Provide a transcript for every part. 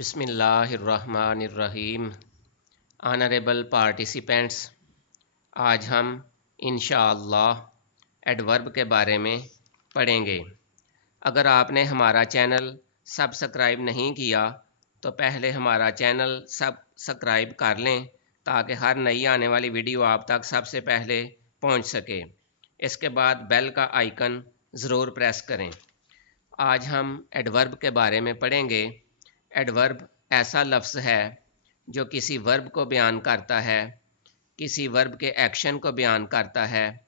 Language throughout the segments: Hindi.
बिस्मिल्लाहिर्रहमानिर्रहीम। ऑनरेबल पार्टिसिपेंट्स, आज हम इंशाअल्लाह एडवर्ब के बारे में पढ़ेंगे। अगर आपने हमारा चैनल सब्सक्राइब नहीं किया तो पहले हमारा चैनल सब्सक्राइब कर लें ताकि हर नई आने वाली वीडियो आप तक सबसे पहले पहुंच सके। इसके बाद बेल का आइकन ज़रूर प्रेस करें। आज हम एडवर्ब के बारे में पढ़ेंगे। एडवर्ब ऐसा लफ्ज़ है जो किसी वर्ब को बयान करता है, किसी वर्ब के एक्शन को बयान करता है,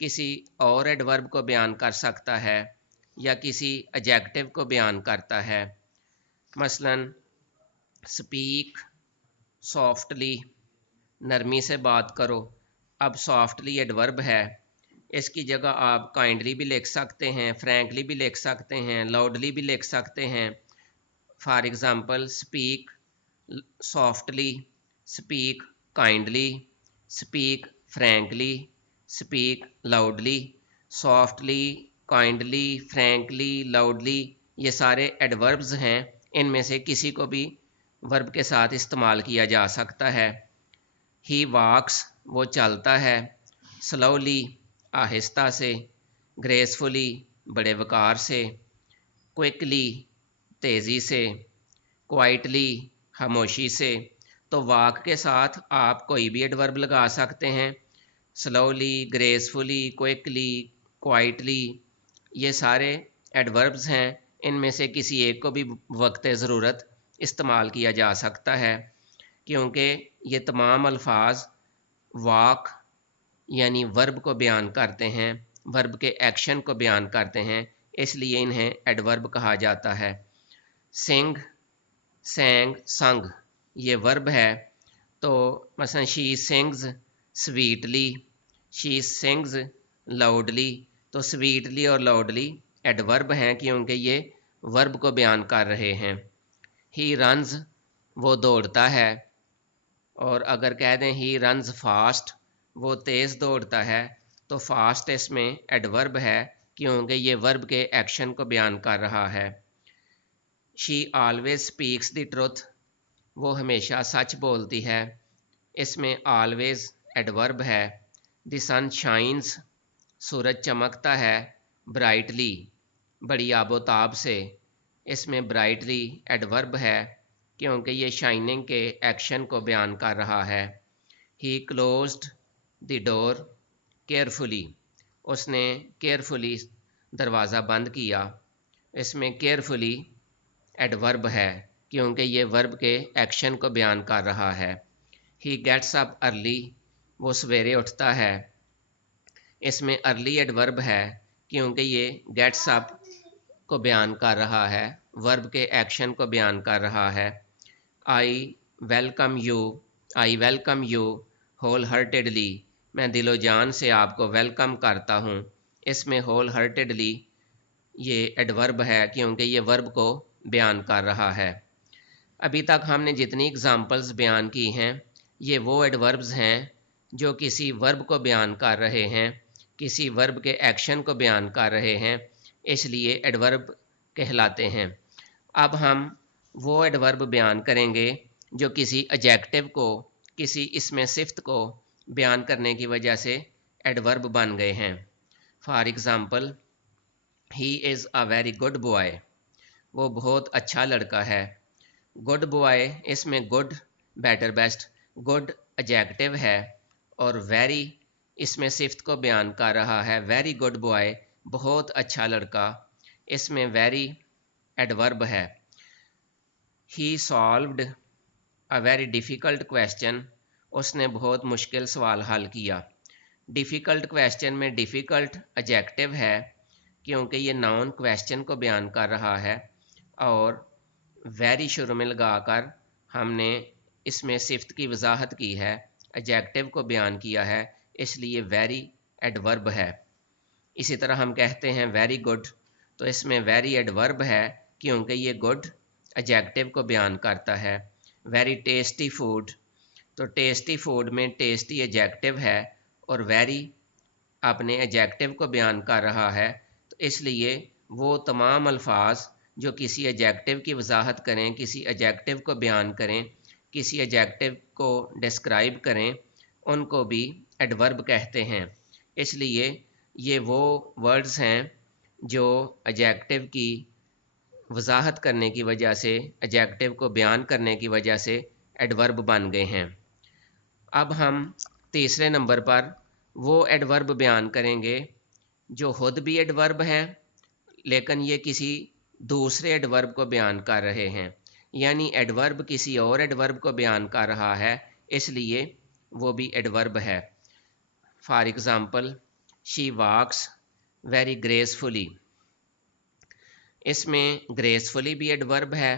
किसी और एडवर्ब को बयान कर सकता है या किसी एडजेक्टिव को बयान करता है। मसलन स्पीक सॉफ्टली, नरमी से बात करो। अब सॉफ्टली एडवर्ब है, इसकी जगह आप काइंडली भी लिख सकते हैं, फ्रैंकली भी लिख सकते हैं, लाउडली भी लिख सकते हैं। For example speak softly, speak kindly, speak frankly, speak loudly. Softly, kindly, frankly, loudly ये सारे एडवर्ब्स हैं। इनमें से किसी को भी वर्ब के साथ इस्तेमाल किया जा सकता है। ही वॉक्स वो चलता है, स्लोली आहिस्ता से, ग्रेसफुली बड़े वक़ार से, क्विकली तेज़ी से, क्वाइटली खामोशी से। तो वॉक के साथ आप कोई भी एडवर्ब लगा सकते हैं। स्लोली, ग्रेसफुली, क्विकली, क्वाइटली ये सारे एडवर्ब्स हैं। इनमें से किसी एक को भी वक्त ज़रूरत इस्तेमाल किया जा सकता है, क्योंकि ये तमाम अल्फाज वॉक यानी वर्ब को बयान करते हैं, वर्ब के एक्शन को बयान करते हैं, इसलिए इन्हें एडवर्ब कहा जाता है। सिंग, सैंग, संग ये वर्ब है। तो मसलन she sings sweetly, she sings loudly. तो स्वीटली और लाउडली एडवर्ब हैं क्योंकि ये वर्ब को बयान कर रहे हैं। ही रन्स वो दौड़ता है, और अगर कह दें ही रन्स फास्ट वो तेज़ दौड़ता है, तो फास्ट इसमें एडवर्ब है क्योंकि ये वर्ब के एक्शन को बयान कर रहा है। She always speaks the truth वो हमेशा सच बोलती है, इसमें ऑलवेज एडवर्ब है। द सन शाइन्स सूरज चमकता है, ब्राइटली बड़ी आबोताब से, इसमें ब्राइटली एडवर्ब है क्योंकि ये शाइनिंग के एक्शन को बयान कर रहा है। ही क्लोज्ड द डोर केयरफुली उसने केयरफुली दरवाज़ा बंद किया, इसमें केयरफुली एडवर्ब है क्योंकि ये वर्ब के एक्शन को बयान कर रहा है। ही गेट्स अप अर्ली वो सवेरे उठता है, इसमें अर्ली एडवर्ब है क्योंकि ये गेट्स अप को बयान कर रहा है, वर्ब के एक्शन को बयान कर रहा है। I welcome you, I welcome you wholeheartedly मैं दिलो जान से आपको वेलकम करता हूँ, इसमें होल हार्टेडली ये एडवर्ब है क्योंकि ये वर्ब को बयान कर रहा है। अभी तक हमने जितनी एग्ज़ाम्पल्स बयान की हैं ये वो एडवर्ब्स हैं जो किसी वर्ब को बयान कर रहे हैं, किसी वर्ब के एक्शन को बयान कर रहे हैं, इसलिए एडवर्ब कहलाते हैं। अब हम वो एडवर्ब बयान करेंगे जो किसी एडजेक्टिव को, किसी इसमें सिफ्त को बयान करने की वजह से एडवर्ब बन गए हैं। For example he is a very good boy वो बहुत अच्छा लड़का है। गुड बॉय इसमें good better best good adjective है, और वेरी इसमें सिफ्त को बयान कर रहा है। वेरी गुड बॉय बहुत अच्छा लड़का, इसमें वेरी एडवर्ब है। He solved a very difficult question उसने बहुत मुश्किल सवाल हल किया। डिफ़िकल्ट क्वेश्चन में डिफ़िकल्ट एडजेक्टिव है क्योंकि ये नाउन क्वेश्चन को बयान कर रहा है, और वेरी शुरू में लगाकर हमने इसमें सिफ्त की वजाहत की है, एडजेक्टिव को बयान किया है, इसलिए वेरी एडवर्ब है। इसी तरह हम कहते हैं वेरी गुड, तो इसमें वेरी एडवर्ब है क्योंकि ये गुड एडजेक्टिव को बयान करता है। वेरी टेस्टी फूड, तो टेस्टी फूड में टेस्टी एडजेक्टिव है और वेरी अपने एडजेक्टिव को बयान कर रहा है, तो इसलिए वो तमाम अल्फाज जो किसी एडजेक्टिव की वजाहत करें, किसी एडजेक्टिव को बयान करें, किसी एडजेक्टिव को डिस्क्राइब करें, उनको भी एडवर्ब कहते हैं। इसलिए ये वो वर्ड्स हैं जो एडजेक्टिव की वजाहत करने की वजह से, एडजेक्टिव को बयान करने की वजह से एडवर्ब बन गए हैं। अब हम तीसरे नंबर पर वो एडवर्ब बयान करेंगे जो खुद भी एडवर्ब हैं लेकिन ये किसी दूसरे एडवर्ब को बयान कर रहे हैं, यानी एडवर्ब किसी और एडवर्ब को बयान कर रहा है, इसलिए वो भी एडवर्ब है। For example, she walks very gracefully. इसमें ग्रेसफुली भी एडवर्ब है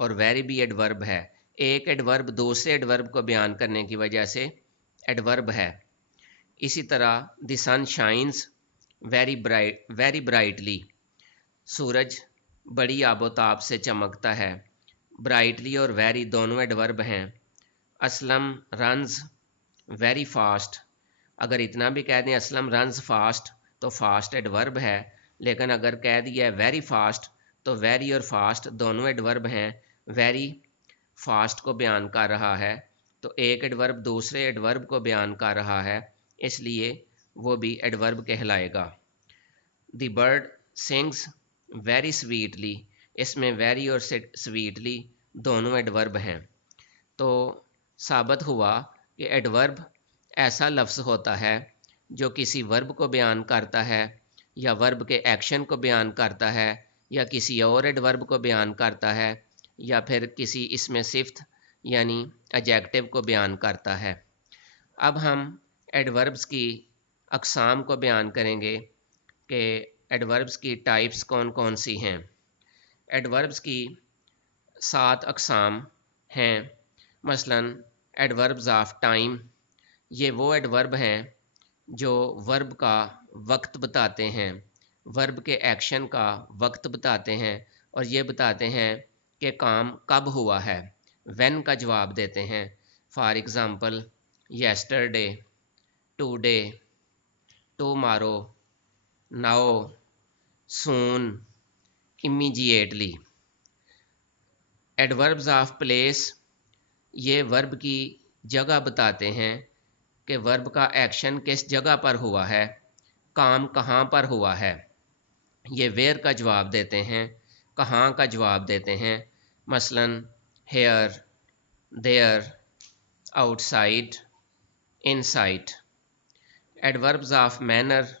और वेरी भी एडवर्ब है। एक एडवर्ब दूसरे एडवर्ब को बयान करने की वजह से एडवर्ब है। इसी तरह the sun shines very brightly. सूरज बड़ी आबोताब से चमकता है। ब्राइटली और वेरी दोनों एडवर्ब हैं। Aslam runs very fast. अगर इतना भी कह दें असलम रन्स फास्ट तो फास्ट एडवर्ब है, लेकिन अगर कह दिया है वेरी फास्ट तो वेरी और फास्ट दोनों एडवर्ब हैं। वेरी फास्ट को बयान कर रहा है तो एक एडवर्ब दूसरे एडवर्ब को बयान कर रहा है, इसलिए वो भी एडवर्ब कहलाएगा। The bird sings very sweetly. इसमें वेरी और स्वीटली दोनों एडवर्ब हैं। तो साबित हुआ कि एडवर्ब ऐसा लफ्ज़ होता है जो किसी वर्ब को बयान करता है या वर्ब के एक्शन को बयान करता है या किसी और एडवर्ब को बयान करता है या फिर किसी इसमें सिफ्त यानी एडजेक्टिव को बयान करता है। अब हम एडवर्ब्स की अक़साम को बयान करेंगे कि एडवर्ब्स की टाइप्स कौन कौन सी हैं। एडवर्ब्स की 7 अक़साम हैं। मसलन एडवर्ब्स ऑफ टाइम, ये वो एडवर्ब हैं जो वर्ब का वक्त बताते हैं, वर्ब के एक्शन का वक्त बताते हैं और ये बताते हैं कि काम कब हुआ है, व्हेन का जवाब देते हैं। For example, yesterday, today, tomorrow, now, soon, immediately. Adverbs of place, ये वर्ब की जगह बताते हैं कि वर्ब का एक्शन किस जगह पर हुआ है, काम कहाँ पर हुआ है। ये वेयर का जवाब देते हैं, कहाँ का जवाब देते हैं। मसलन here, there, outside, inside. Adverbs of manner,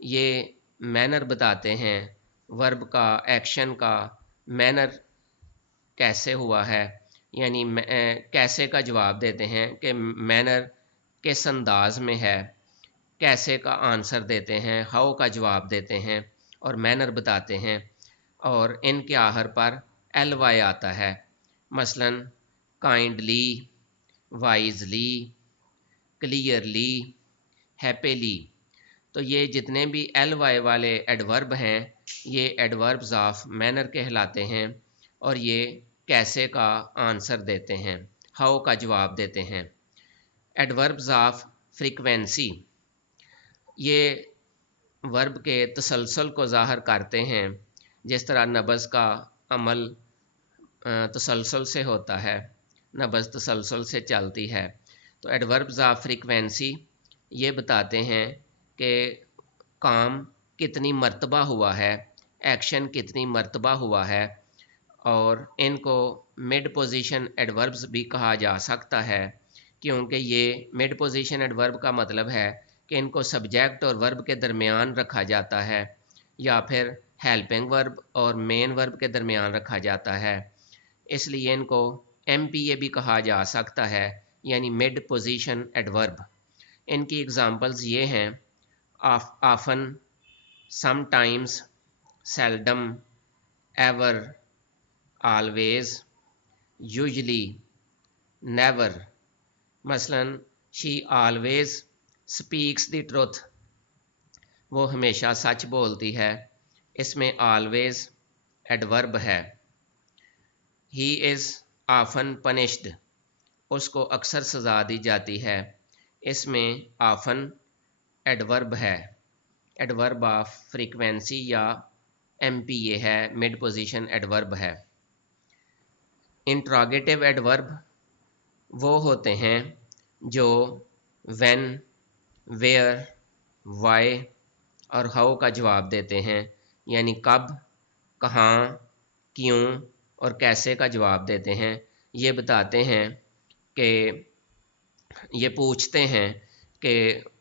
ये मैनर बताते हैं वर्ब का एक्शन का मैनर कैसे हुआ है, यानी कैसे का जवाब देते हैं कि मैनर किस अंदाज में है, कैसे का आंसर देते हैं, हाउ का जवाब देते हैं और मैनर बताते हैं। और इनके आखिर पर एल वाई आता है। मसलन काइंडली, वाइजली, क्लियरली, हैप्पीली। तो ये जितने भी एल वाई वाले एडवर्ब हैं ये एडवर्ब्स ऑफ मैनर कहलाते हैं और ये कैसे का आंसर देते हैं, हाउ का जवाब देते हैं। एडवर्ब्स ऑफ फ्रीक्वेंसी, ये वर्ब के तसलसल को ज़ाहिर करते हैं। जिस तरह नब्ज़ का अमल तसलसल से होता है, नब्ज़ तसलसल से चलती है, तो एडवर्ब्स ऑफ फ्रीक्वेंसी ये बताते हैं कि काम कितनी मर्तबा हुआ है, एक्शन कितनी मर्तबा हुआ है। और इनको मिड पोजीशन एडवर्ब्स भी कहा जा सकता है क्योंकि ये मिड पोजीशन एडवर्ब का मतलब है कि इनको सब्जेक्ट और वर्ब के दरमियान रखा जाता है या फिर हेल्पिंग वर्ब और मेन वर्ब के दरमियान रखा जाता है, इसलिए इनको MPA भी कहा जा सकता है, यानी मिड पोजीशन एडवर्ब। इनकी एग्जांपल्स ये हैं often, sometimes, seldom, ever, always, usually, never. मसलन she always speaks the truth, वो हमेशा सच बोलती है, इसमें ऑलवेज एडवर्ब है। ही इज़ ऑफन पनिश्ड, उसको अक्सर सज़ा दी जाती है, इसमें ऑफन एडवर्ब है, एडवर्ब ऑफ फ्रीक्वेंसी या MPA है, मिड पोजीशन एडवर्ब है। इंट्रोगेटिव एडवर्ब वो होते हैं जो व्हेन, वेयर, वाई और हाउ का जवाब देते हैं, यानी कब, कहाँ, क्यों और कैसे का जवाब देते हैं। ये बताते हैं कि ये पूछते हैं कि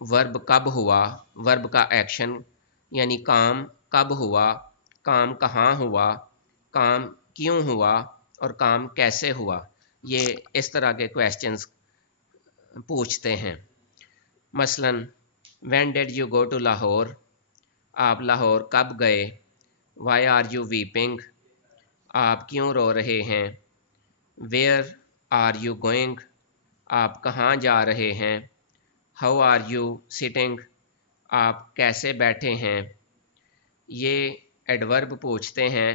वर्ब कब हुआ, वर्ब का एक्शन यानी काम कब हुआ, काम कहाँ हुआ, काम क्यों हुआ और काम कैसे हुआ। ये इस तरह के क्वेश्चंस पूछते हैं। मसलन when did you go to Lahore, आप लाहौर कब गए। वाई आर यू वीपिंग, आप क्यों रो रहे हैं। वेयर आर यू गोइंग, आप कहाँ जा रहे हैं। हाउ आर यू सिटिंग, आप कैसे बैठे हैं। ये एडवर्ब पूछते हैं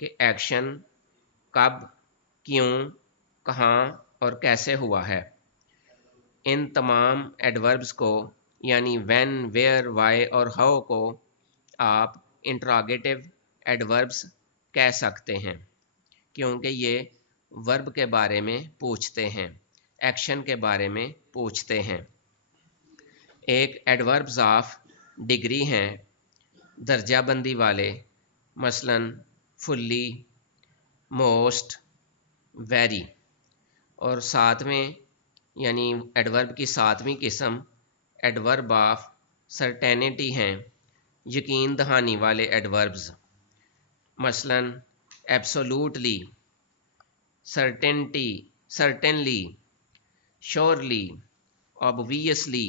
कि एक्शन कब, क्यों, कहाँ और कैसे हुआ है। इन तमाम एडवर्ब्स को यानी व्हेन, वेयर, वाई और हाउ को आप इंट्रोगेटिव एडवर्ब्स कह सकते हैं, क्योंकि ये वर्ब के बारे में पूछते हैं, एक्शन के बारे में पूछते हैं। एक एडवर्ब्स ऑफ डिग्री हैं दर्जाबंदी वाले, मसलन फुल्ली, मोस्ट, वेरी। और सातवें यानी एडवर्ब की सातवीं किस्म एडवर्ब ऑफ सर्टेनिटी हैं, यकीन दहानी वाले एडवर्ब्स, मसलन absolutely, certainty, certainly, surely, obviously.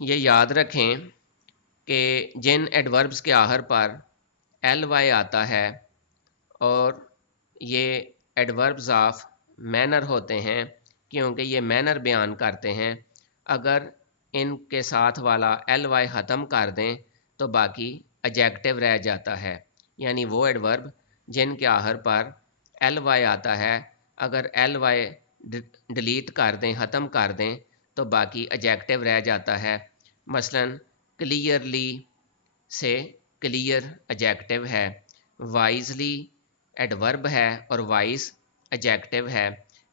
ये याद रखें कि जिन एडवर्ब्स के आखिर पर ly आता है और ये एडवर्ब्स ऑफ मैनर होते हैं, क्योंकि ये मैनर बयान करते हैं। अगर इनके साथ वाला ly ख़त्म कर दें तो बाकी एडजेक्टिव रह जाता है, यानी वो एडवर्ब जिनके आखिर पर ly आता है, अगर ly डिलीट कर दें, ख़त्म कर दें तो बाकी एडजेक्टिव रह जाता है। मसलन क्लियरली से क्लियर एडजेक्टिव है, वाइजली एडवर्ब है और वाइज एडजेक्टिव है,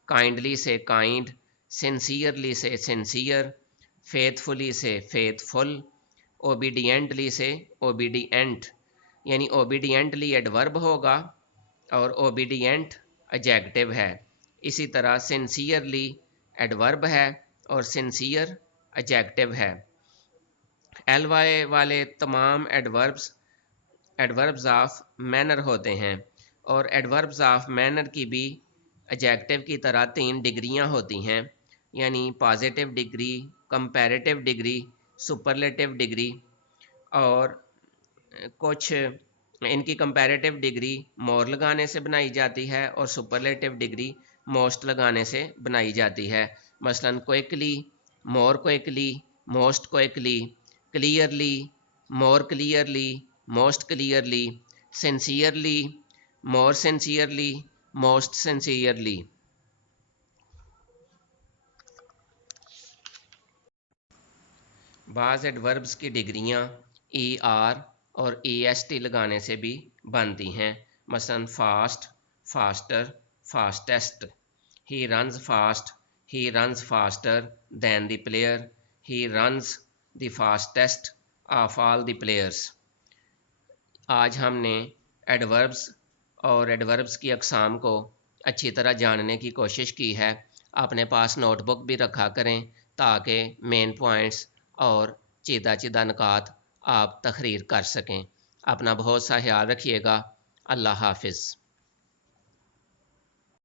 काइंडली से काइंड, सिंसियरली से सिंसियर, फेथफुली से फेथफुल, ओबीडियंटली से ओबीडियंट, यानी ओबीडियंटली एडवर्ब होगा और ओबीडियंट एडजेक्टिव है। इसी तरह सिंसियरली एडवर्ब है और सिंसियर एडजेक्टिव है। ly वाले तमाम एडवर्ब्स ऑफ मैनर होते हैं और एडवर्ब्स ऑफ मैनर की भी एडजेक्टिव की तरह 3 डिग्रियां होती हैं, यानी positive degree, comparative degree, superlative degree. और कुछ इनकी कंपैरेटिव डिग्री मोर लगाने से बनाई जाती है और सुपरलेटिव डिग्री मोस्ट लगाने से बनाई जाती है। मसलन quickly, more quickly, most quickly, clearly, more clearly, most clearly, sincerely, more sincerely, most sincerely. बाज़ एडवर्ब्स की डिग्रियां ER और EST लगाने से भी बनती हैं। मसलन fast, faster, fastest. He runs fast, he runs faster than the player, he runs the fastest of all the players. आज हमने एडवर्ब्स और एडवर्ब्स की अक़साम को अच्छी तरह जानने की कोशिश की है। अपने पास नोटबुक भी रखा करें ताकि मेन पॉइंट्स और चीदा चीदा नुकात आप तहरीर कर सकें। अपना बहुत सा ख्याल रखिएगा। अल्लाह हाफिज़।